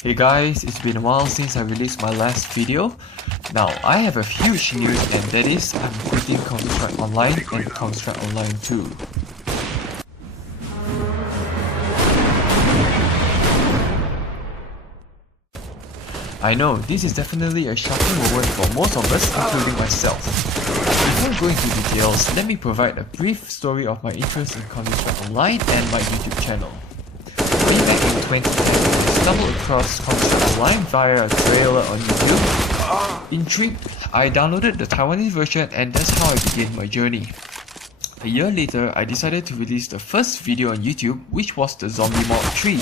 Hey guys, it's been a while since I released my last video. Now, I have a huge news, and that is I'm quitting Counter-Strike Online and Counter-Strike Online 2. I know, this is definitely a shocking moment for most of us, including myself. Before going into details, let me provide a brief story of my interest in Counter-Strike Online and my YouTube channel. Way back in 2010, I stumbled across Counter-Strike Online via a trailer on YouTube. Intrigued, I downloaded the Taiwanese version, and that's how I began my journey. A year later, I decided to release the first video on YouTube, which was the Zombie Mod 3.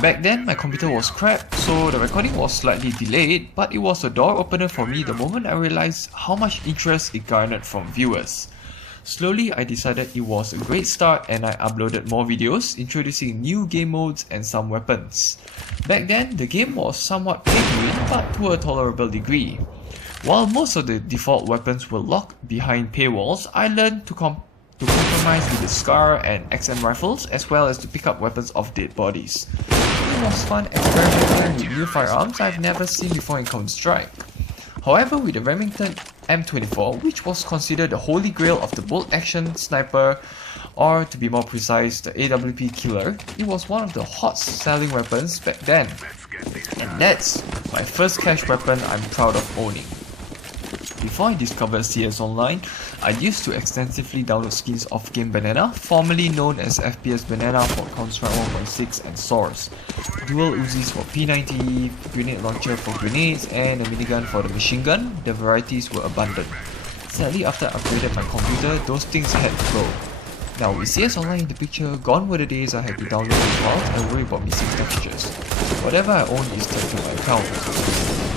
Back then, my computer was crap, so the recording was slightly delayed, but it was a door opener for me the moment I realized how much interest it garnered from viewers. Slowly, I decided it was a great start, and I uploaded more videos, introducing new game modes and some weapons. Back then, the game was somewhat pay to win, but to a tolerable degree. While most of the default weapons were locked behind paywalls, I learned to compromise with the SCAR and XM rifles, as well as to pick up weapons of dead bodies. It was fun experimenting with new firearms I've never seen before in Counter-Strike. However, with the Remington M24, which was considered the holy grail of the bolt-action sniper, or to be more precise, the AWP killer, it was one of the hot-selling weapons back then. And that's my first cash weapon I'm proud of owning. Before I discovered CS Online, I used to extensively download skins of Game Banana, formerly known as FPS Banana for Counter-Strike 1.6 and Source, dual Uzis for P90, grenade launcher for grenades, and a minigun for the machine gun. The varieties were abundant. Sadly, after I upgraded my computer, those things had to go. Now with CS Online in the picture, gone were the days I had to download those files and worry about missing textures. Whatever I own is tagged to my account.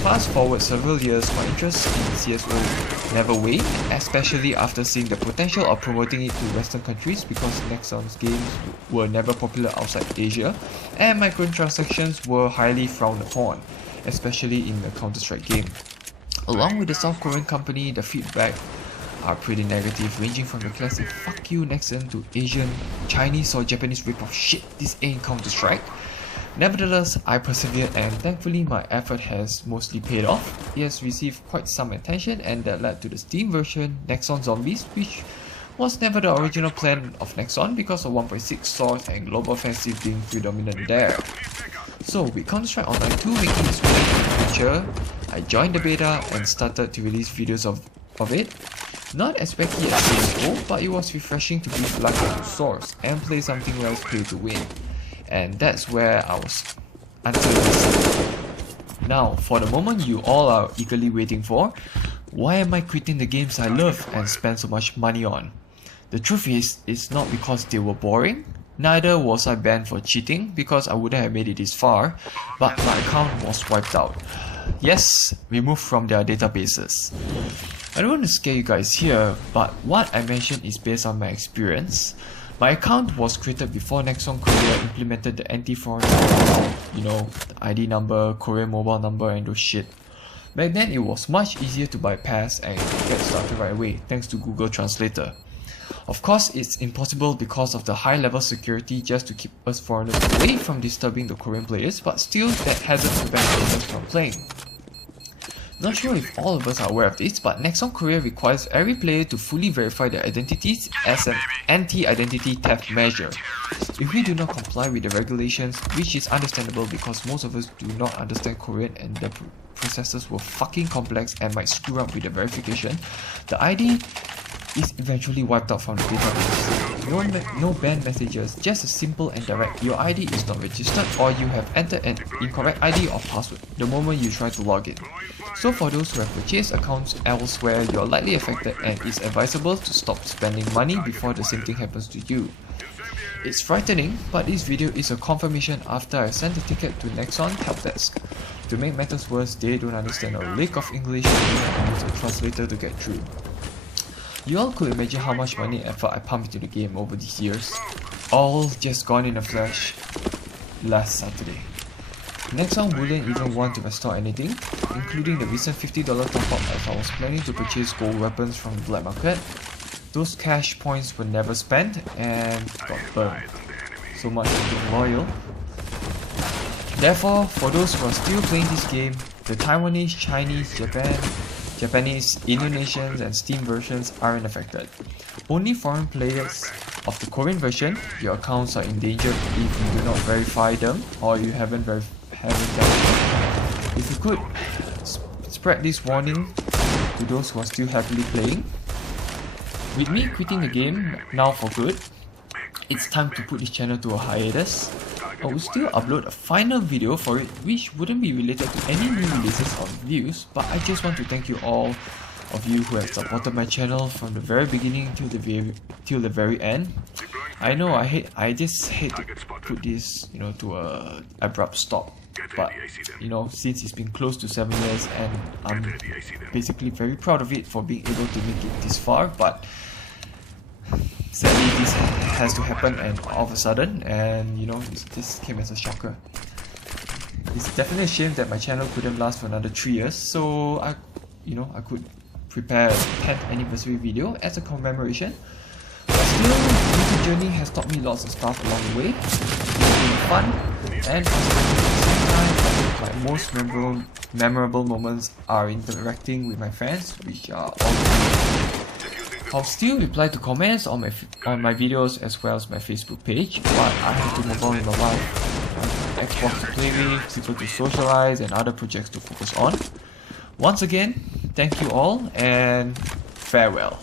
Fast forward several years, my interest in CSGO never waned, especially after seeing the potential of promoting it to Western countries because Nexon's games were never popular outside Asia, and microtransactions were highly frowned upon, especially in the Counter-Strike game. Along with the South Korean company, the feedback are pretty negative, ranging from the classic "fuck you Nexon" to Asian, Chinese or Japanese rip-off "shit, this ain't Counter-Strike." Nevertheless, I persevered, and thankfully my effort has mostly paid off. It has received quite some attention, and that led to the Steam version Nexon Zombies, which was never the original plan of Nexon because of 1.6 Source and Global Offensive being predominant there. So with Counter-Strike Online 2 making its way into the future, I joined the beta and started to release videos of it. Not as wacky as CSGO, but it was refreshing to breathe life into Source and play something less pay to win. And that's where I was until this. Now, for the moment you all are eagerly waiting for, why am I quitting the games I love and spend so much money on? The truth is, it's not because they were boring, neither was I banned for cheating because I wouldn't have made it this far, but my account was wiped out. Yes, removed from their databases. I don't want to scare you guys here, but what I mentioned is based on my experience. My account was created before Nexon Korea implemented the anti-foreign, the ID number, Korean mobile number and those shit. Back then it was much easier to bypass and get started right away thanks to Google Translator. Of course, it's impossible because of the high level security just to keep us foreigners away from disturbing the Korean players, but still that hasn't prevented us from playing. Not sure if all of us are aware of this, but Nexon Korea requires every player to fully verify their identities as an anti-identity theft measure. If we do not comply with the regulations, which is understandable because most of us do not understand Korean and the processes were fucking complex and might screw up with the verification, the ID is eventually wiped out from the database. No banned messages, just a simple and direct "your ID is not registered" or "you have entered an incorrect ID or password" the moment you try to log in. So for those who have purchased accounts elsewhere, you're likely affected, and it's advisable to stop spending money before the same thing happens to you. It's frightening, but this video is a confirmation after I sent a ticket to Nexon help desk. To make matters worse, they don't understand a lick of English and use a translator to get through. You all could imagine how much money and effort I pumped into the game over these years. All just gone in a flash last Saturday. Nexon wouldn't even want to restore anything, including the recent $50 top up as I was planning to purchase gold weapons from the black market. Those cash points were never spent and got burned. So much for being loyal. Therefore, for those who are still playing this game, the Taiwanese, Chinese, Japanese, Indonesians and Steam versions aren't affected. Only foreign players of the Korean version, your accounts are endangered if you do not verify them or you haven't done it. If you could, spread this warning to those who are still happily playing. With me quitting the game now for good, it's time to put this channel to a hiatus. I will still upload a final video for it which wouldn't be related to any new releases or reviews, but I just want to thank you all of you who have supported my channel from the very beginning till the very end. I know I just hate to put this, to a abrupt stop, but since it's been close to 7 years and I'm basically very proud of it for being able to make it this far, but sadly this has to happen and all of a sudden, and this came as a shocker. It's definitely a shame that my channel couldn't last for another 3 years, so I could prepare a 10th anniversary video as a commemoration. But still, this journey has taught me lots of stuff along the way. It's been fun, and at the same time, I think my most memorable moments are interacting with my friends, which are all. I'll still reply to comments on my videos as well as my Facebook page, but I have to move on in my life. I have Xbox to play with, people to socialize, and other projects to focus on. Once again, thank you all and farewell.